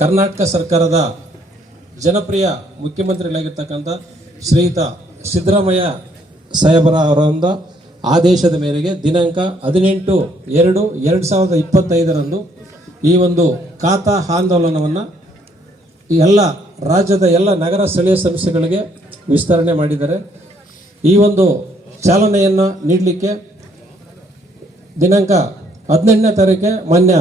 ಕರ್ನಾಟಕ ಸರ್ಕಾರದ ಜನಪ್ರಿಯ ಮುಖ್ಯಮಂತ್ರಿಗಳಾಗಿರ್ತಕ್ಕಂಥ ಶ್ರೀಯುತ ಸಿದ್ದರಾಮಯ್ಯ ಸಾಹೇಬರ ಅವರ ಆದೇಶದ ಮೇರೆಗೆ ದಿನಾಂಕ 18/2/2025 ಈ ಒಂದು ಖಾತಾ ಆಂದೋಲನವನ್ನು ಎಲ್ಲ ರಾಜ್ಯದ ಎಲ್ಲ ನಗರ ಸ್ಥಳೀಯ ಸಂಸ್ಥೆಗಳಿಗೆ ವಿಸ್ತರಣೆ ಮಾಡಿದ್ದಾರೆ. ಈ ಒಂದು ಚಾಲನೆಯನ್ನು ನೀಡಲಿಕ್ಕೆ ದಿನಾಂಕ 18ನೇ ತಾರೀಕಿಗೆ ಮಾನ್ಯ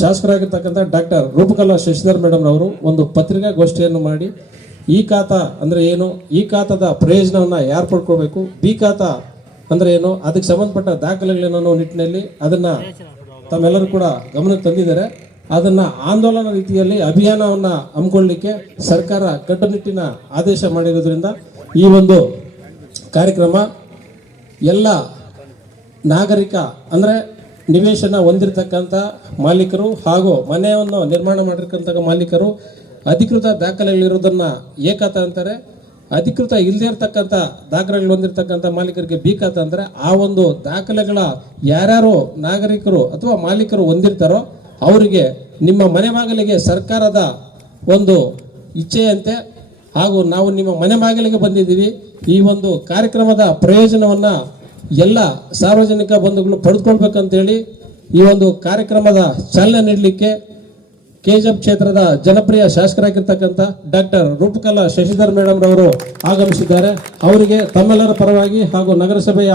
ಶಾಸಕರಾಗಿರ್ತಕ್ಕಂಥ ಡಾಕ್ಟರ್ ರೂಪಕಲಾ ಶಶಿಧರ್ ಮೇಡಮ್ ಅವರು ಒಂದು ಪತ್ರಿಕಾಗೋಷ್ಠಿಯನ್ನು ಮಾಡಿ ಈ ಖಾತಾ ಅಂದರೆ ಏನು, ಈ ಖಾತಾದ ಪ್ರಯೋಜನವನ್ನು ಯಾರು ಪಡ್ಕೊಳ್ಬೇಕು, ಬಿ ಖಾತಾ ಅಂದರೆ ಏನು, ಅದಕ್ಕೆ ಸಂಬಂಧಪಟ್ಟ ದಾಖಲೆಗಳೇನೋ ನಿಟ್ಟಿನಲ್ಲಿ ಅದನ್ನು ತಮ್ಮೆಲ್ಲರೂ ಕೂಡ ಗಮನಕ್ಕೆ ತಂದಿದ್ದಾರೆ. ಅದನ್ನು ಆಂದೋಲನ ರೀತಿಯಲ್ಲಿ ಅಭಿಯಾನವನ್ನು ಹಮ್ಮಿಕೊಳ್ಳಲಿಕ್ಕೆ ಸರ್ಕಾರ ಕಟ್ಟುನಿಟ್ಟಿನ ಆದೇಶ ಮಾಡಿರೋದ್ರಿಂದ ಈ ಒಂದು ಕಾರ್ಯಕ್ರಮ ಎಲ್ಲ ನಾಗರಿಕ ಅಂದರೆ ನಿವೇಶನ ಹೊಂದಿರತಕ್ಕಂಥ ಮಾಲೀಕರು ಹಾಗೂ ಮನೆಯನ್ನು ನಿರ್ಮಾಣ ಮಾಡಿರ್ತಕ್ಕಂಥ ಮಾಲೀಕರು ಅಧಿಕೃತ ದಾಖಲೆಗಳಿರೋದನ್ನು ಎ ಖಾತಾ ಅಂತಾರೆ, ಅಧಿಕೃತ ಇಲ್ಲದೇ ಇರತಕ್ಕಂಥ ದಾಖಲೆಗಳು ಹೊಂದಿರತಕ್ಕಂಥ ಮಾಲೀಕರಿಗೆ ಬಿ ಖಾತಾ ಅಂತಾರೆ. ಆ ಒಂದು ದಾಖಲೆಗಳ ಯಾರ್ಯಾರು ನಾಗರಿಕರು ಅಥವಾ ಮಾಲೀಕರು ಹೊಂದಿರ್ತಾರೋ ಅವರಿಗೆ ನಿಮ್ಮ ಮನೆ ಬಾಗಿಲಿಗೆ ಸರ್ಕಾರದ ಒಂದು ಇಚ್ಛೆಯಂತೆ ಹಾಗೂ ನಾವು ನಿಮ್ಮ ಮನೆ ಬಾಗಿಲಿಗೆ ಬಂದಿದ್ದೀವಿ. ಈ ಒಂದು ಕಾರ್ಯಕ್ರಮದ ಪ್ರಯೋಜನವನ್ನು ಎಲ್ಲ ಸಾರ್ವಜನಿಕ ಬಂಧುಗಳು ಪಡೆದುಕೊಳ್ಬೇಕಂತೇಳಿ ಈ ಒಂದು ಕಾರ್ಯಕ್ರಮದ ಚಾಲನೆ ನೀಡಲಿಕ್ಕೆ ಕೆಜಿಎಫ್ ಕ್ಷೇತ್ರದ ಜನಪ್ರಿಯ ಶಾಸಕರಾಗಿರ್ತಕ್ಕಂಥ ಡಾಕ್ಟರ್ ರೂಪಕಲಾ ಶಶಿಧರ್ ಮೇಡಮ್ ರವರು ಆಗಮಿಸಿದ್ದಾರೆ. ಅವರಿಗೆ ತಮ್ಮೆಲ್ಲರ ಪರವಾಗಿ ಹಾಗೂ ನಗರಸಭೆಯ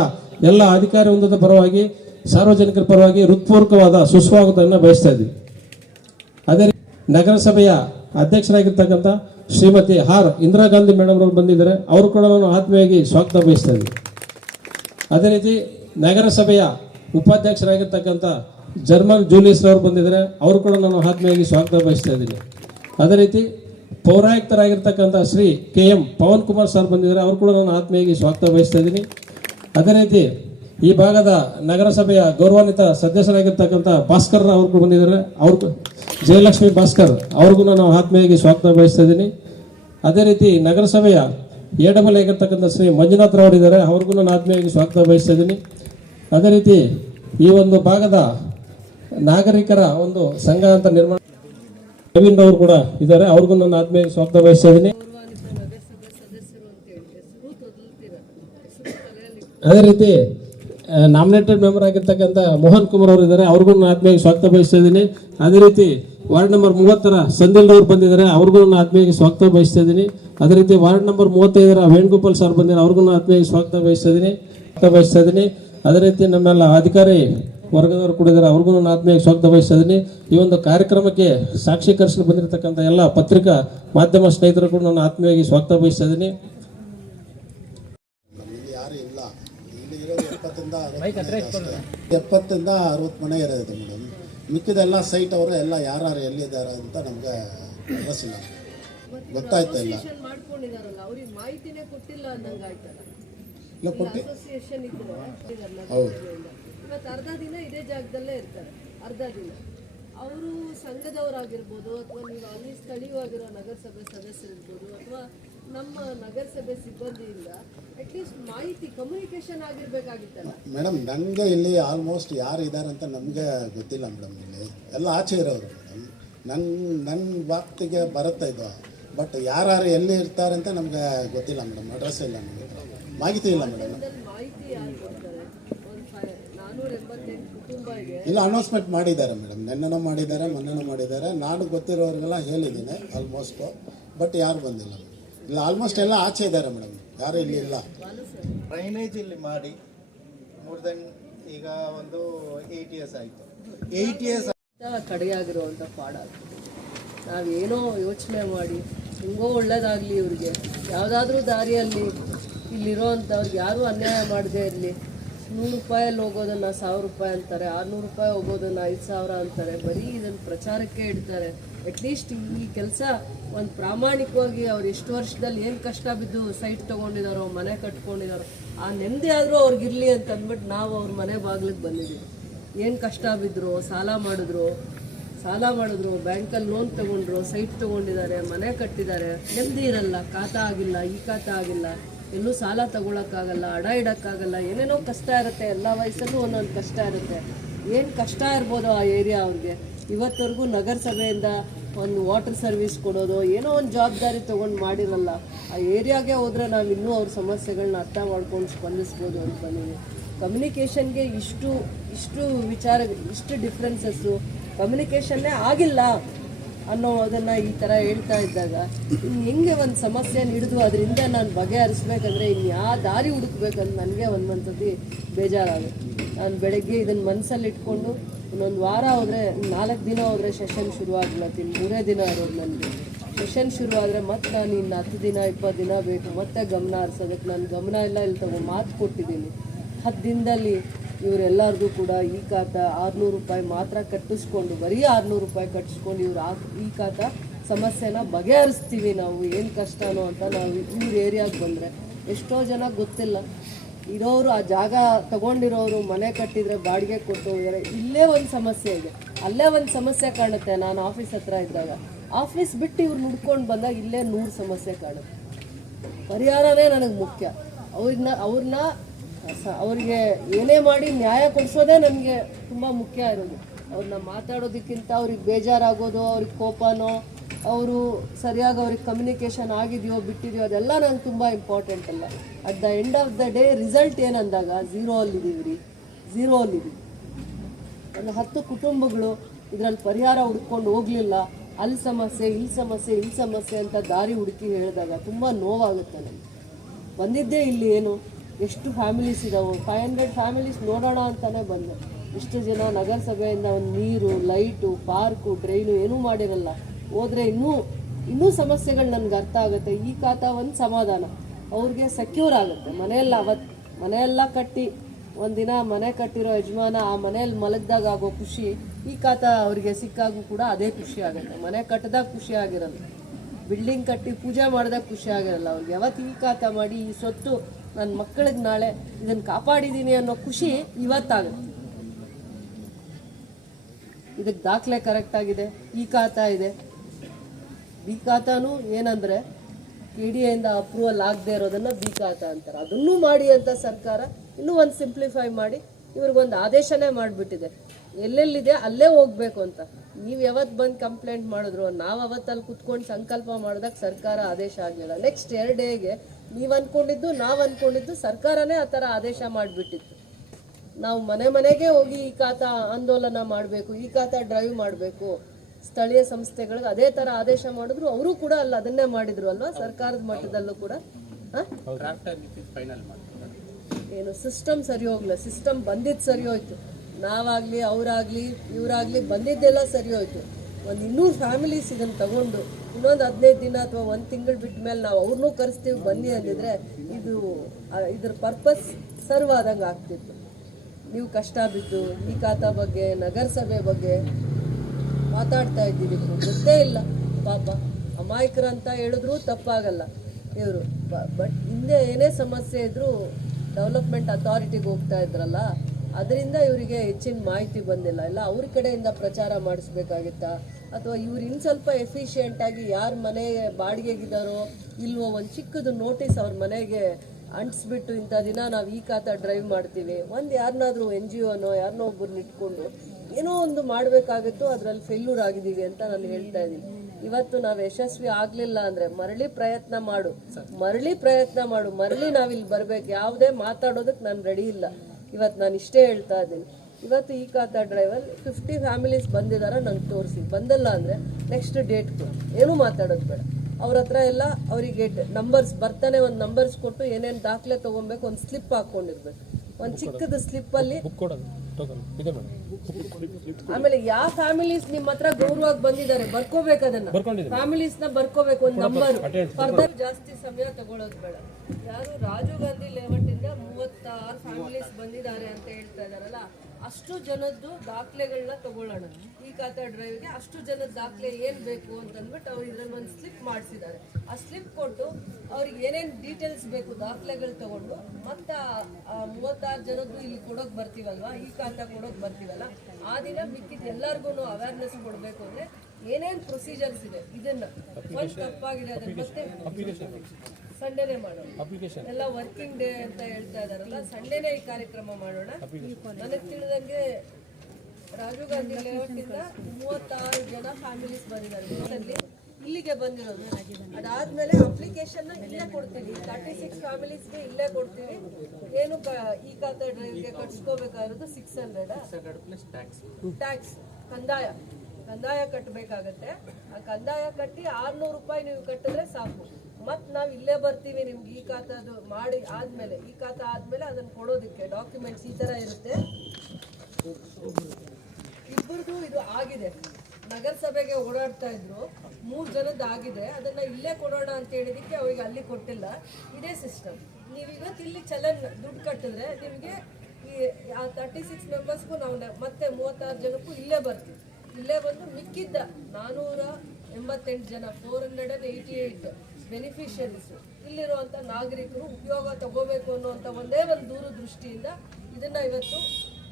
ಎಲ್ಲ ಅಧಿಕಾರಿ ವೃಂದದ ಪರವಾಗಿ ಸಾರ್ವಜನಿಕರ ಪರವಾಗಿ ಹೃತ್ಪೂರ್ವಕವಾದ ಸುಸ್ವಾಗತವನ್ನು ಬಯಸ್ತಾ ಇದ್ದೀವಿ. ಅದೇ ನಗರಸಭೆಯ ಅಧ್ಯಕ್ಷರಾಗಿರ್ತಕ್ಕಂಥ ಶ್ರೀಮತಿ ಆರ್ ಇಂದಿರಾ ಗಾಂಧಿ ಮೇಡಮ್ ಅವರು ಬಂದಿದ್ದಾರೆ. ಅವರು ಕೂಡ ನಾನು ಆತ್ಮೀಯವಾಗಿ ಸ್ವಾಗತ ಬಯಸ್ತಾ ಇದ್ದೀನಿ. ಅದೇ ರೀತಿ ನಗರಸಭೆಯ ಉಪಾಧ್ಯಕ್ಷರಾಗಿರ್ತಕ್ಕಂಥ ಜರ್ಮನ್ ಜೂಲಿಯಸ್ ಅವರು ಬಂದಿದ್ದಾರೆ. ಅವರು ಕೂಡ ನಾನು ಆತ್ಮೀಯವಾಗಿ ಸ್ವಾಗತ ಬಯಸ್ತಾ ಇದ್ದೀನಿ. ಅದೇ ರೀತಿ ಪೌರಾಯುಕ್ತರಾಗಿರ್ತಕ್ಕಂಥ ಶ್ರೀ KM ಪವನ್ ಕುಮಾರ್ ಸರ್ ಬಂದಿದ್ದಾರೆ. ಅವರು ಕೂಡ ನಾನು ಆತ್ಮೀಯವಾಗಿ ಸ್ವಾಗತ ಬಯಸ್ತಾ ಇದ್ದೀನಿ. ಅದೇ ರೀತಿ ಈ ಭಾಗದ ನಗರಸಭೆಯ ಗೌರವಾನ್ವಿತ ಸದಸ್ಯರಾಗಿರ್ತಕ್ಕಂಥ ಭಾಸ್ಕರ್ ಅವರು ಕೂಡ ಬಂದಿದ್ದಾರೆ. ಅವರು ಜಯಲಕ್ಷ್ಮಿ ಭಾಸ್ಕರ್ ಅವ್ರಿಗೂ ನಾನು ಆತ್ಮೀಯವಾಗಿ ಸ್ವಾಗತ ಬಯಸ್ತಾ ಇದ್ದೀನಿ. ಅದೇ ರೀತಿ ನಗರಸಭೆಯ AAA ಆಗಿರ್ತಕ್ಕಂಥ ಶ್ರೀ ಮಂಜುನಾಥ್ ರವರಿದ್ದಾರೆ. ಅವ್ರಿಗೂ ನಾನು ಆತ್ಮೀಯವಾಗಿ ಸ್ವಾಗತ ಬಯಸ್ತಾ ಇದ್ದೀನಿ. ಅದೇ ರೀತಿ ಈ ಒಂದು ಭಾಗದ ನಾಗರಿಕರ ಒಂದು ಸಂಘ ಅಂತ ನಿರ್ಮಾಣ ನವೀನ್ ಅವರು ಕೂಡ ಇದ್ದಾರೆ. ಅವ್ರಿಗೂ ನಾನು ಆತ್ಮೀಯವಾಗಿ ಸ್ವಾಗತ ಬಯಸ್ತಾ ಇದ್ದೀನಿ. ಅದೇ ರೀತಿ ನಾಮಿನೇಟೆಡ್ ಮೆಂಬರ್ ಆಗಿರ್ತಕ್ಕಂಥ ಮೋಹನ್ ಕುಮಾರ್ ಅವರು ಇದ್ದಾರೆ. ಅವ್ರಿಗೂ ನಾನು ಆತ್ಮೀಯವಾಗಿ ಸ್ವಾಗತ ಬಯಸ್ತಾ ಇದ್ದೀನಿ. ಅದೇ ರೀತಿ ವಾರ್ಡ್ ನಂಬರ್ 30 ಸಂದಿಲ್ ಅವರು ಬಂದಿದ್ದಾರೆ. ಅವ್ರಿಗೂ ನಾನು ಆತ್ಮೀಯವಾಗಿ ಸ್ವಾಗತ ಬಯಸ್ತಾ ಇದ್ದೀನಿ. ಅದೇ ರೀತಿ ವಾರ್ಡ್ ನಂಬರ್ 35 ವೇಣುಗೋಪಾಲ್ ಸರ್ ಬಂದಿದ್ದಾರೆ. ಅವ್ರಿಗೂ ನಾನು ಆತ್ಮೀಯವಾಗಿ ಸ್ವಾಗತ ಬಯಸ್ತಾ ಇದ್ದೀನಿ. ಅದೇ ರೀತಿ ನಮ್ಮೆಲ್ಲ ಅಧಿಕಾರಿ ವರ್ಗದವರು ಕೂಡ ಇದ್ದಾರೆ. ಅವ್ರಿಗೂ ನಾನು ಆತ್ಮೀಯವಾಗಿ ಸ್ವಾಗತ ಬಯಸ್ತಾ ಇದ್ದೀನಿ. ಈ ಒಂದು ಕಾರ್ಯಕ್ರಮಕ್ಕೆ ಸಾಕ್ಷೀಕರಿಸಲು ಬಂದಿರತಕ್ಕಂಥ ಎಲ್ಲ ಪತ್ರಿಕಾ ಮಾಧ್ಯಮ ಸ್ನೇಹಿತರು ಕೂಡ ನಾನು ಆತ್ಮೀಯವಾಗಿ ಸ್ವಾಗತ ಬಯಸ್ತಾ ಇದ್ದೀನಿ. 70 60 ಮನೆ ಇರೋದು ಮೇಡಮ್. ಮಿಕ್ಕಿದೆಲ್ಲ ಸೈಟ್ ಅವರು ಎಲ್ಲ ಯಾರು ಎಲ್ಲಿದ್ದಾರೆ ಅಂತ ನಮ್ಗೆ ಗೊತ್ತಿಲ್ಲ, ಗೊತ್ತಾಯ್ತಾ ಇಲ್ಲ. ಹೌದು, ಅರ್ಧ ದಿನ ಇದೇ ಜಾಗದಲ್ಲೇ ಇರ್ತಾರೆ, ಅರ್ಧ ದಿನ ಅವರು ಸಂಘದವರಾಗಿರ್ಬೋದು ಅಥವಾ ನೀವು ಅಲ್ಲಿ ಸ್ಥಳೀಯವಾಗಿರೋ ನಗರಸಭೆ ಸದಸ್ಯರಿರ್ಬೋದು ಅಥವಾ ನಮ್ಮ ನಗರಸಭೆ ಸಿಬ್ಬಂದಿಯಿಂದ ಅಟ್ಲೀಸ್ಟ್ ಮಾಹಿತಿ ಕಮ್ಯುನಿಕೇಶನ್ ಆಗಿರ್ಬೇಕಾಗಿತ್ತಲ್ಲ ಮೇಡಮ್. ನನಗೆ ಇಲ್ಲಿ ಆಲ್ಮೋಸ್ಟ್ ಯಾರು ಇದ್ದಾರೆ ಅಂತ ನಮಗೆ ಗೊತ್ತಿಲ್ಲ ಮೇಡಮ್. ಇಲ್ಲಿ ಎಲ್ಲ ಆಚೆ ಇರೋರು ಮೇಡಮ್. ನನ್ನ ವ್ಯಾಪ್ತಿಗೆ ಬರುತ್ತಾ ಇದು, ಬಟ್ ಯಾರು ಎಲ್ಲಿ ಇರ್ತಾರೆ ಅಂತ ನಮಗೆ ಗೊತ್ತಿಲ್ಲ ಮೇಡಮ್. ಅಡ್ರೆಸ್ ಇಲ್ಲ, ನಮಗೆ ಮಾಹಿತಿ ಇಲ್ಲ ಮೇಡಮ್. ಮಾಹಿತಿ ಯಾರು ಕೊಡ್ತಾರೆ? 488 ಕುಟುಂಬ ಇದೆ. ಇಲ್ಲ, ಅನೌನ್ಸ್ಮೆಂಟ್ ಮಾಡಿದ್ದಾರೆ ಮೇಡಮ್. ನೆನ್ನೆನೂ ಮಾಡಿದ್ದಾರೆ, ಮೊನ್ನೆನೂ ಮಾಡಿದ್ದಾರೆ. ನಾನು ಗೊತ್ತಿರೋರಿಗೆಲ್ಲ ಹೇಳಿದ್ದೀನಿ ಆಲ್ಮೋಸ್ಟ್, ಬಟ್ ಯಾರು ಬಂದಿಲ್ಲ ಇಲ್ಲ. ಆಲ್ಮೋಸ್ಟ್ ಎಲ್ಲ ಆಚೆ ಇದ್ದಾರೆ ಮೇಡಮ್, ಯಾರು ಇಲ್ಲಿ ಇಲ್ಲ. ಡ್ರೈನೇಜ್ ಇಲ್ಲಿ ಮಾಡಿ ಮೋರ್ ದೆನ್ ಈಗ ಒಂದು 8 years ಆಯಿತು. 8 years ಕಡೆಯಾಗಿರುವಂಥ ಪಾಡ. ನಾವೇನೋ ಯೋಚನೆ ಮಾಡಿ ಹಿಂಗೋ ಒಳ್ಳೇದಾಗಲಿ ಇವ್ರಿಗೆ, ಯಾವುದಾದ್ರೂ ದಾರಿಯಲ್ಲಿ ಇಲ್ಲಿರೋವಂಥವ್ರಿಗೆ ಯಾರೂ ಅನ್ಯಾಯ ಮಾಡದೇ ಇರಲಿ. 100 ರೂಪಾಯಲ್ಲಿ ಹೋಗೋದನ್ನು 1000 ರೂಪಾಯಿ ಅಂತಾರೆ, 600 ರೂಪಾಯಿ ಹೋಗೋದನ್ನು 5000 ಅಂತಾರೆ. ಬರೀ ಇದನ್ನು ಪ್ರಚಾರಕ್ಕೆ ಇಡ್ತಾರೆ. ಅಟ್ಲೀಸ್ಟ್ ಈ ಕೆಲಸ ಒಂದು ಪ್ರಾಮಾಣಿಕವಾಗಿ ಅವ್ರು ಎಷ್ಟು ವರ್ಷದಲ್ಲಿ ಏನು ಕಷ್ಟ ಬಿದ್ದು ಸೈಟ್ ತೊಗೊಂಡಿದ್ದಾರೋ, ಮನೆ ಕಟ್ಕೊಂಡಿದ್ದಾರೋ, ಆ ನೆಮ್ಮದಿ ಆದರೂ ಅವ್ರಿಗಿರಲಿ ಅಂತ ಅಂದ್ಬಿಟ್ಟು ನಾವು ಅವ್ರ ಮನೆ ಬಾಗಿಲಿಗೆ ಬಂದಿದ್ದೀವಿ. ಏನು ಕಷ್ಟ ಬಿದ್ದರು, ಸಾಲ ಮಾಡಿದ್ರು, ಬ್ಯಾಂಕಲ್ಲಿ ಲೋನ್ ತೊಗೊಂಡ್ರು, ಸೈಟ್ ತೊಗೊಂಡಿದ್ದಾರೆ, ಮನೆ ಕಟ್ಟಿದ್ದಾರೆ, ನೆಮ್ಮದಿ ಇರಲ್ಲ. ಖಾತಾ ಆಗಿಲ್ಲ, ಈ ಖಾತಾ ಆಗಿಲ್ಲ, ಎಲ್ಲೂ ಸಾಲ ತಗೊಳಕ್ಕಾಗಲ್ಲ, ಅಡ ಇಡೋಕ್ಕಾಗಲ್ಲ, ಏನೇನೋ ಕಷ್ಟ ಇರುತ್ತೆ. ಎಲ್ಲ ವಯಸ್ಸಲ್ಲೂ ಒಂದೊಂದು ಕಷ್ಟ ಇರುತ್ತೆ. ಏನು ಕಷ್ಟ ಇರ್ಬೋದು ಆ ಏರಿಯಾ ಅವ್ರಿಗೆ. ಇವತ್ತವರೆಗೂ ನಗರಸಭೆಯಿಂದ ಒಂದು ವಾಟರ್ ಸರ್ವಿಸ್ ಕೊಡೋದು ಏನೋ ಒಂದು ಜವಾಬ್ದಾರಿ ತೊಗೊಂಡು ಮಾಡಿರಲ್ಲ. ಆ ಏರಿಯಾಗೆ ಹೋದರೆ ನಾವು ಇನ್ನೂ ಅವ್ರ ಸಮಸ್ಯೆಗಳನ್ನ ಅರ್ಥ ಮಾಡ್ಕೊಂಡು ಸ್ಪಂದಿಸ್ಬೋದು ಅಂತ ಬಂದಿದ್ದೀವಿ. ಕಮ್ಯುನಿಕೇಷನ್ಗೆ ಇಷ್ಟು ವಿಚಾರ, ಇಷ್ಟು ಡಿಫ್ರೆನ್ಸಸ್ಸು, ಕಮ್ಯುನಿಕೇಷನ್ನೇ ಆಗಿಲ್ಲ ಅನ್ನೋದನ್ನು ಈ ಥರ ಹೇಳ್ತಾ ಇದ್ದಾಗ ಇನ್ನು ಹೆಂಗೆ ಒಂದು ಸಮಸ್ಯೆನ ಹಿಡಿದು ಅದರಿಂದ ನಾನು ಬಗೆಹರಿಸ್ಬೇಕಂದ್ರೆ ಇನ್ನು ಯಾವ ದಾರಿ ಹುಡುಕ್ಬೇಕಂತ ನನಗೆ ಒಂದೊಂದ್ಸತಿ ಬೇಜಾರಾಗುತ್ತೆ. ನಾನು ಬೆಳಗ್ಗೆ ಇದನ್ನು ಮನಸ್ಸಲ್ಲಿ ಇಟ್ಕೊಂಡು ಇನ್ನೊಂದು ವಾರ ಹೋದರೆ, 4 ದಿನ ಹೋದರೆ ಸೆಷನ್ ಶುರು ಆಗ್ಲತ್ತೀನಿ. 3 ದಿನ ಇರೋದು ನನಗೆ. ಸೆಷನ್ ಶುರು ಆದರೆ ಮತ್ತೆ ನಾನು ಇನ್ನು 10 ದಿನ 20 ದಿನ ಬೇಕು ಮತ್ತೆ ಗಮನ ಹರಿಸೋದಕ್ಕೆ. ನಾನು ಗಮನ ಎಲ್ಲ ಇಲ್ಲಿ ತಗೊಂಡು ಮಾತು ಕೊಟ್ಟಿದ್ದೀನಿ. 10 ದಿನದಲ್ಲಿ ಇವರೆಲ್ಲರಿಗೂ ಕೂಡ ಈ ಖಾತಾ 600 ರೂಪಾಯಿ ಮಾತ್ರ ಕಟ್ಟಿಸ್ಕೊಂಡು, ಬರೀ 600 ರೂಪಾಯಿ ಕಟ್ಟಿಸ್ಕೊಂಡು ಈ ಖಾತಾ ಸಮಸ್ಯೆನ ಬಗೆಹರಿಸ್ತೀವಿ ನಾವು, ಏನು ಕಷ್ಟನೋ ಅಂತ. ನಾವು ಇವ್ರ ಏರಿಯಾಗೆ ಬಂದರೆ ಎಷ್ಟೋ ಜನ ಗೊತ್ತಿಲ್ಲ ಇರೋರು, ಆ ಜಾಗ ತಗೊಂಡಿರೋರು ಮನೆ ಕಟ್ಟಿದರೆ ಬಾಡಿಗೆ ಕೊಟ್ಟು ಹೋಗಿದ್ದಾರೆ. ಇಲ್ಲೇ ಒಂದು ಸಮಸ್ಯೆ ಇದೆ, ಅಲ್ಲೇ ಒಂದು ಸಮಸ್ಯೆ ಕಾಣುತ್ತೆ. ನಾನು ಆಫೀಸ್ ಹತ್ರ ಇದ್ದಾಗ ಆಫೀಸ್ ಬಿಟ್ಟು ಇವ್ರು ನುಡ್ಕೊಂಡು ಬಂದಾಗ ಇಲ್ಲೇ 100 ಸಮಸ್ಯೆ ಕಾಣುತ್ತೆ. ಪರಿಹಾರನೇ ನನಗೆ ಮುಖ್ಯ. ಅವ್ರಿಗೆ ಏನೇ ಮಾಡಿ ನ್ಯಾಯ ಕೊಡಿಸೋದೇ ನನಗೆ ತುಂಬ ಮುಖ್ಯ ಇರೋದು. ಅವ್ರನ್ನ ಮಾತಾಡೋದಕ್ಕಿಂತ ಅವ್ರಿಗೆ ಬೇಜಾರಾಗೋದು, ಅವ್ರಿಗೆ ಕೋಪನೋ, ಅವರು ಸರಿಯಾಗಿ ಅವ್ರಿಗೆ ಕಮ್ಯುನಿಕೇಷನ್ ಆಗಿದೆಯೋ ಬಿಟ್ಟಿದೆಯೋ ಅದೆಲ್ಲ ನಂಗೆ ತುಂಬ ಇಂಪಾರ್ಟೆಂಟ್ ಅಲ್ಲ. At the end of the day result ಏನಂದಾಗ ಝೀರೋ ಅಲ್ಲಿದ್ದೀವಿ. ಒಂದು 10 ಕುಟುಂಬಗಳು ಇದರಲ್ಲಿ ಪರಿಹಾರ ಹುಡ್ಕೊಂಡು ಹೋಗಲಿಲ್ಲ. ಅಲ್ಲಿ ಸಮಸ್ಯೆ ಇಲ್ಲಿ ಸಮಸ್ಯೆ ಅಂತ ದಾರಿ ಹುಡುಕಿ ಹೇಳಿದಾಗ ತುಂಬ ನೋವಾಗುತ್ತೆ ನನಗೆ. ಬಂದಿದ್ದೇ ಇಲ್ಲಿ ಏನು, ಎಷ್ಟು ಫ್ಯಾಮಿಲೀಸ್ ಇದ್ದಾವೆ, 500 ಫ್ಯಾಮಿಲೀಸ್ ನೋಡೋಣ ಅಂತಲೇ ಬಂದೆ. ಇಷ್ಟು ಜನ ನಗರಸಭೆಯಿಂದ ಒಂದು ನೀರು, ಲೈಟು, ಪಾರ್ಕು, ಡ್ರೈನು ಏನೂ ಮಾಡಿರಲ್ಲ. ಹೋದರೆ ಇನ್ನೂ ಸಮಸ್ಯೆಗಳು ನನಗೆ ಅರ್ಥ ಆಗುತ್ತೆ. ಈ ಖಾತಾ ಒಂದು ಸಮಾಧಾನ, ಅವ್ರಿಗೆ ಸೆಕ್ಯೂರ್ ಆಗುತ್ತೆ. ಮನೆಯೆಲ್ಲ ಕಟ್ಟಿ ಒಂದಿನ ಮನೆ ಕಟ್ಟಿರೋ ಯಜಮಾನ ಆ ಮನೇಲಿ ಮಲಗಿದಾಗ ಆಗೋ ಖುಷಿ ಈ ಖಾತಾ ಅವ್ರಿಗೆ ಸಿಕ್ಕಾಗೂ ಕೂಡ ಅದೇ ಖುಷಿ ಆಗುತ್ತೆ. ಮನೆ ಕಟ್ಟಿದಾಗ ಖುಷಿ ಆಗಿರಲ್ಲ, ಬಿಲ್ಡಿಂಗ್ ಕಟ್ಟಿ ಪೂಜೆ ಮಾಡಿದಾಗ ಖುಷಿ ಆಗಿರಲ್ಲ ಅವ್ರಿಗೆ. ಯಾವತ್ತು ಈ ಖಾತಾ ಮಾಡಿ ಈ ಸೊತ್ತು ನನ್ನ ಮಕ್ಕಳಿಗೆ ನಾಳೆ ಇದನ್ನು ಕಾಪಾಡಿದ್ದೀನಿ ಅನ್ನೋ ಖುಷಿ ಇವತ್ತಾಗುತ್ತೆ. ಇದಕ್ಕೆ ದಾಖಲೆ ಕರೆಕ್ಟ್ ಆಗಿದೆ, ಈ ಖಾತಾ ಇದೆ. ಬಿ ಖಾತಾನು ಏನಂದರೆ KDAಯಿಂದ ಅಪ್ರೂವಲ್ ಆಗದೆ ಇರೋದನ್ನು ಬಿ ಖಾತಾ ಅಂತಾರೆ. ಅದನ್ನೂ ಮಾಡಿ ಅಂತ ಸರ್ಕಾರ ಇನ್ನೂ ಒಂದು ಸಿಂಪ್ಲಿಫೈ ಮಾಡಿ ಇವ್ರಿಗೊಂದು ಆದೇಶನೇ ಮಾಡಿಬಿಟ್ಟಿದೆ, ಎಲ್ಲೆಲ್ಲಿದೆ ಅಲ್ಲೇ ಹೋಗಬೇಕು ಅಂತ. ನೀವು ಯಾವತ್ತು ಬಂದು ಕಂಪ್ಲೇಂಟ್ ಮಾಡಿದ್ರು, ನಾವು ಅವತ್ತಲ್ಲಿ ಕುತ್ಕೊಂಡು ಸಂಕಲ್ಪ ಮಾಡಿದಾಗ ಸರ್ಕಾರ ಆದೇಶ ಆಗಲಿಲ್ಲ. ನೆಕ್ಸ್ಟ್ 2 ಡೇಗೆ ನೀವು ಅಂದ್ಕೊಂಡಿದ್ದು ನಾವು ಅಂದ್ಕೊಂಡಿದ್ದು ಸರ್ಕಾರನೇ ಆ ಥರ ಆದೇಶ ಮಾಡಿಬಿಟ್ಟಿತ್ತು. ನಾವು ಮನೆಗೆ ಹೋಗಿ ಈ ಖಾತಾ ಆಂದೋಲನ ಮಾಡಬೇಕು, ಈ ಖಾತಾ ಡ್ರೈವ್ ಮಾಡಬೇಕು, ಸ್ಥಳೀಯ ಸಂಸ್ಥೆಗಳಿಗೆ ಅದೇ ಥರ ಆದೇಶ ಮಾಡಿದ್ರು. ಅವರು ಕೂಡ ಅದನ್ನೇ ಮಾಡಿದ್ರು ಅಲ್ವಾ, ಸರ್ಕಾರದ ಮಟ್ಟದಲ್ಲೂ ಕೂಡ. ಏನು ಸಿಸ್ಟಮ್ ಸರಿ ಹೋಗ್ಲಿಲ್ಲ, ಸಿಸ್ಟಮ್ ಬಂದಿದ್ದು ಸರಿ ಹೋಯ್ತು. ನಾವಾಗಲಿ ಅವರಾಗಲಿ ಇವರಾಗಲಿ ಬಂದಿದ್ದೆಲ್ಲ ಸರಿ ಹೋಯ್ತು. ಒಂದು 200 ಫ್ಯಾಮಿಲೀಸ್ ಇದನ್ನು ತಗೊಂಡು ಇನ್ನೊಂದು 15 ದಿನ ಅಥವಾ 1 ತಿಂಗಳು ಬಿಟ್ಟ ಮೇಲೆ ನಾವು ಅವ್ರನ್ನೂ ಕರೆಸ್ತೀವಿ ಬನ್ನಿ ಅಂದಿದ್ರೆ ಇದ್ರ ಪರ್ಪಸ್ ಸರ್ವ್ ಆದಂಗೆ ಆಗ್ತಿತ್ತು. ನೀವು ಕಷ್ಟ ಬಿದ್ದು ಈ ಖಾತಾ ಬಗ್ಗೆ, ನಗರಸಭೆ ಬಗ್ಗೆ ಮಾತಾಡ್ತಾ ಇದ್ದೀವಿ, ಗೊತ್ತೇ ಇಲ್ಲ ಪಾಪ. ಅಮಾಯಕರು ಅಂತ ಹೇಳಿದ್ರು ತಪ್ಪಾಗಲ್ಲ ಇವರು. ಬಟ್ ಹಿಂದೆ ಏನೇ ಸಮಸ್ಯೆ ಇದ್ದರೂ ಡೆವಲಪ್ಮೆಂಟ್ ಅಥಾರಿಟಿಗೆ ಹೋಗ್ತಾ ಇದ್ರಲ್ಲ, ಅದರಿಂದ ಇವರಿಗೆ ಹೆಚ್ಚಿನ ಮಾಹಿತಿ ಬಂದಿಲ್ಲ. ಇಲ್ಲ ಅವ್ರ ಕಡೆಯಿಂದ ಪ್ರಚಾರ ಮಾಡಿಸ್ಬೇಕಾಗಿತ್ತಾ, ಅಥವಾ ಇವ್ರು ಇನ್ನು ಸ್ವಲ್ಪ ಎಫಿಷಿಯೆಂಟಾಗಿ ಯಾರು ಮನೆ ಬಾಡಿಗೆಗಿದ್ದಾರೋ ಇಲ್ವೋ ಒಂದು ಚಿಕ್ಕದು ನೋಟಿಸ್ ಅವ್ರ ಮನೆಗೆ ಅಂಟಿಸ್ಬಿಟ್ಟು ಇಂಥ ದಿನ ನಾವು ಈ ಖಾತಾ ಡ್ರೈವ್ ಮಾಡ್ತೀವಿ, ಒಂದು ಯಾರನ್ನಾದರೂ NGOನೋ ಯಾರನ್ನೋ ಒಬ್ಬರನ್ನ ಇಟ್ಕೊಂಡು ಏನೋ ಒಂದು ಮಾಡಬೇಕಾಗಿತ್ತು, ಅದರಲ್ಲಿ ಫೇಲ್ಯೂರ್ ಆಗಿದ್ದೀವಿ ಅಂತ ನಾನು ಹೇಳ್ತಾ ಇದ್ದೀನಿ. ಇವತ್ತು ನಾವು ಯಶಸ್ವಿ ಆಗಲಿಲ್ಲ ಅಂದರೆ ಮರಳಿ ಪ್ರಯತ್ನ ಮಾಡು, ಮರಳಿ ನಾವಿಲ್ಲಿ ಬರಬೇಕು. ಯಾವುದೇ ಮಾತಾಡೋದಕ್ಕೆ ನಾನು ರೆಡಿ ಇಲ್ಲ. ಇವತ್ತು ನಾನು ಇಷ್ಟೇ ಹೇಳ್ತಾ ಇದ್ದೀನಿ. ಇವತ್ತು ಈ ಖಾತಾ ಡ್ರೈವಲ್ಲಿ 50 ಫ್ಯಾಮಿಲೀಸ್ ಬಂದಿದ್ದಾರೆ, ನಂಗೆ ತೋರಿಸಿ. ಬಂದಲ್ಲ ಅಂದರೆ ನೆಕ್ಸ್ಟ್ ಡೇಟ್ ಕೊಡು, ಏನೂ ಮಾತಾಡೋದು ಬೇಡ. ಅವ್ರ ಹತ್ರ ಎಲ್ಲ ಅವರಿಗೆ ನಂಬರ್ಸ್ ಬರ್ತಾನೆ, ಒಂದು ನಂಬರ್ಸ್ ಕೊಟ್ಟು ಏನೇನು ದಾಖಲೆ ತೊಗೊಬೇಕು, ಒಂದು ಸ್ಲಿಪ್ ಹಾಕ್ಕೊಂಡಿರ್ಬೇಕು. ಒಂದು ಚಿಕ್ಕದ ಸ್ಲಿಪ್ಪಲ್ಲಿ ಆಮೇಲೆ ಯಾವ ಫ್ಯಾಮಿಲೀಸ್ ನಿಮ್ಮ ಹತ್ರ ಗೌರವವಾಗಿ ಬಂದಿದ್ದಾರೆ ಬರ್ಕೋಬೇಕು, ಅದನ್ನ ಫ್ಯಾಮಿಲೀಸ್ನ ಬರ್ಕೋಬೇಕು, ಒಂದು ನಂಬರ್. ಫರ್ದರ್ ಜಾಸ್ತಿ ಸಮಯ ತಗೊಳ್ಳೋದು ಬೇಡ. ಯಾರು ರಾಜೀವ್ ಗಾಂಧಿ ಲೇಔಟಿಂದ 36 ಫ್ಯಾಮಿಲೀಸ್ ಬಂದಿದ್ದಾರೆ ಅಂತ ಹೇಳ್ತಾ ಇದಾರಲ್ಲ, ಅಷ್ಟು ಜನದ್ದು ದಾಖಲೆಗಳನ್ನ ತಗೊಳ್ಳೋಣ. ಈ ಖಾತಾ ಡ್ರೈವ್ಗೆ ಅಷ್ಟು ಜನದ ದಾಖಲೆ ಏನು ಬೇಕು ಅಂತಂದ್ಬಿಟ್ಟು ಅವ್ರು ಇದ್ರಲ್ಲಿ ಒಂದು ಸ್ಲಿಪ್ ಮಾಡಿಸಿದ್ದಾರೆ. ಆ ಸ್ಲಿಪ್ ಕೊಟ್ಟು ಅವ್ರಿಗೆ ಏನೇನು ಡೀಟೇಲ್ಸ್ ಬೇಕು ದಾಖಲೆಗಳು ತಗೊಂಡು ಮತ್ತೆ 36 ಜನದ್ದು ಇಲ್ಲಿ ಕೊಡೋಕೆ ಬರ್ತೀವಲ್ವಾ, ಈ ಖಾತಾ ಕೊಡೋಕೆ ಬರ್ತೀವಲ್ಲ, ಆ ದಿನ ಮಿಕ್ಕಿದ ಎಲ್ಲರಿಗೂ ಅವೇರ್ನೆಸ್ ಕೊಡಬೇಕು ಅಂದರೆ ಏನೇನು ಪ್ರೊಸೀಜರ್ಸ್ ಇದೆ ಇದನ್ನು ಒಂದು ತಪ್ಪಾಗಿದೆ ಅದನ್ನು ಮತ್ತೆ ಸಂಡೇನೇ ಮಾಡೋಣ. ಎಲ್ಲ ವರ್ಕಿಂಗ್ ಡೇ ಅಂತ ಹೇಳ್ತಾ ಇದಾರಲ್ಲ, ಸಂಡೇನೇ ಈ ಕಾರ್ಯಕ್ರಮ ಮಾಡೋಣ. ನನಗೆ ತಿಳಿದಂಗೆ ರಾಜೀವ್ ಗಾಂಧಿ ಲೇಔಟಿಂದ 36 ಜನ ಫ್ಯಾಮಿಲೀಸ್ ಬಂದಿದ್ದಾರೆ ಬಸ್ಸಲ್ಲಿ ಇಲ್ಲಿಗೆ ಬಂದಿರೋದು. ಅದಾದ್ಮೇಲೆ ಅಪ್ಲಿಕೇಶನ್ ಇಲ್ಲೇ ಕೊಡ್ತೀವಿ, 36 ಫ್ಯಾಮಿಲೀಸ್ಗೆ ಇಲ್ಲೇ ಕೊಡ್ತೀವಿ. ಏನು ಈ ಖಾತಾ ಡ್ರೈವ್ಗೆ ಕಟ್ಸ್ಕೋಬೇಕಾಗಿರೋದು 600 ಟ್ಯಾಕ್ಸ್ ಕಂದಾಯ ಕಟ್ಟಬೇಕಾಗತ್ತೆ. ಆ ಕಂದಾಯ ಕಟ್ಟಿ 600 ರೂಪಾಯಿ ನೀವು ಕಟ್ಟಿದ್ರೆ ಸಾಕು. ಮತ್ತು ನಾವು ಇಲ್ಲೇ ಬರ್ತೀವಿ ನಿಮ್ಗೆ ಈ ಖಾತಾದು ಮಾಡಿ ಆದ್ಮೇಲೆ, ಈ ಖಾತಾ ಆದ್ಮೇಲೆ ಅದನ್ನು ಕೊಡೋದಕ್ಕೆ ಡಾಕ್ಯುಮೆಂಟ್ಸ್ ಈ ಥರ ಇರುತ್ತೆ. ಇಬ್ಬರದು ಇದು ಆಗಿದೆ, ನಗರಸಭೆಗೆ ಓಡಾಡ್ತಾ ಇದ್ರು, 3 ಜನದ್ದು ಆಗಿದೆ. ಅದನ್ನ ಇಲ್ಲೇ ಕೊಡೋಣ ಅಂತ ಹೇಳಿದಕ್ಕೆ ಅವ್ರಿಗೆ ಅಲ್ಲಿ ಕೊಟ್ಟಿಲ್ಲ. ಇದೇ ಸಿಸ್ಟಮ್. ನೀವು ಇವತ್ತು ಇಲ್ಲಿ ಚಲನ್ ದುಡ್ಡು ಕಟ್ಟಿದ್ರೆ ನಿಮಗೆ ಈ ಆ 36 ಮೆಂಬರ್ಸ್ಗೂ ನಾವು ಮತ್ತೆ 36 ಜನಕ್ಕೂ ಇಲ್ಲೇ ಬರ್ತೀವಿ. ಇಲ್ಲೇ ಬಂದು ಮಿಕ್ಕಿದ್ದ 488 ಜನ 488 ಬೆನಿಫಿಷರೀಸು ಇಲ್ಲಿರುವಂಥ ನಾಗರಿಕರು ಉಪಯೋಗ ತಗೋಬೇಕು ಅನ್ನುವಂಥ ಒಂದೇ ಒಂದು ದೂರದೃಷ್ಟಿಯಿಂದ ಇದನ್ನು ಇವತ್ತು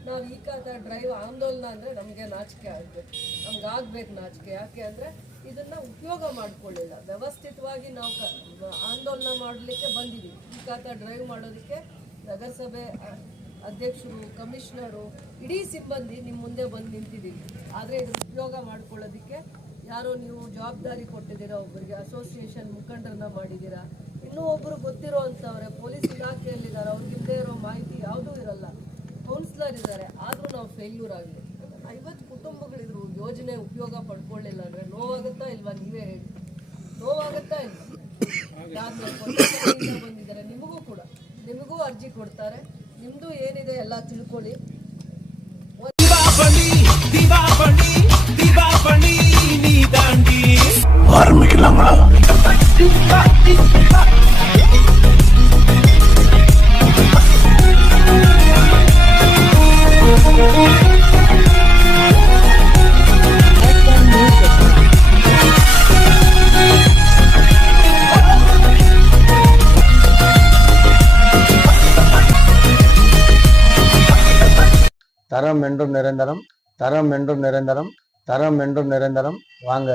ನಾವು ಈ ಖಾತಾ ಡ್ರೈವ್ ಆಂದೋಲನ ಅಂದರೆ ನಮಗೆ ನಾಚಿಕೆ ಆಗಬೇಕು, ನಮ್ಗೆ ಆಗ್ಬೇಕು ನಾಚಿಕೆ. ಯಾಕೆ ಅಂದರೆ ಇದನ್ನು ಉಪಯೋಗ ಮಾಡಿಕೊಳ್ಳಿಲ್ಲ. ವ್ಯವಸ್ಥಿತವಾಗಿ ನಾವು ಆಂದೋಲನ ಮಾಡಲಿಕ್ಕೆ ಬಂದಿದ್ದೀವಿ. ಈ ಖಾತಾ ಡ್ರೈವ್ ಮಾಡೋದಕ್ಕೆ ನಗರಸಭೆ ಅಧ್ಯಕ್ಷರು, ಕಮಿಷನರು, ಇಡೀ ಸಿಬ್ಬಂದಿ ನಿಮ್ಮ ಮುಂದೆ ಬಂದು ನಿಂತಿದ್ದೀವಿ. ಆದರೆ ಇದನ್ನು ಉಪಯೋಗ ಮಾಡ್ಕೊಳ್ಳೋದಕ್ಕೆ ಯಾರೋ ನೀವು ಜವಾಬ್ದಾರಿ ಕೊಟ್ಟಿದ್ದೀರಾ, ಒಬ್ಬರಿಗೆ ಅಸೋಸಿಯೇಷನ್ ಮುಖಂಡರನ್ನ ಮಾಡಿದ್ದೀರಾ, ಇನ್ನೂ ಒಬ್ಬರು ಗೊತ್ತಿರೋ ಅಂಥವ್ರೆ ಪೊಲೀಸ್ ಇಲಾಖೆಯಲ್ಲಿದ್ದಾರೆ, ಅವ್ರಿಗೆ ಇಲ್ಲದೆ ಇರೋ ಮಾಹಿತಿ ಯಾವುದೂ ಇರಲ್ಲ, ಕೌನ್ಸಿಲರ್ ಇದ್ದಾರೆ, ಆದರೂ ನಾವು ಫೇಲ್ಯೂರ್ ಆಗಲಿ. 50 ಕುಟುಂಬಗಳಿದ್ರು ಯೋಜನೆ ಉಪಯೋಗ ಪಡ್ಕೊಳ್ಳಿಲ್ಲ ಅಂದರೆ ನೋವಾಗುತ್ತಾ ಇಲ್ವಾ? ನೀವೇ ಹೇಳಿ, ನೋವಾಗುತ್ತಾ ಇಲ್ವಾ? ಬಂದಿದ್ದಾರೆ, ನಿಮಗೂ ಅರ್ಜಿ ಕೊಡ್ತಾರೆ, ನಿಮ್ಮದು ಏನಿದೆ ಎಲ್ಲ ತಿಳ್ಕೊಳ್ಳಿ. தரம் என்றும் நிரந்தரம், தரம் என்றும் நிரந்தரம், தரம் என்றும் நிரந்தரம். வாங்க.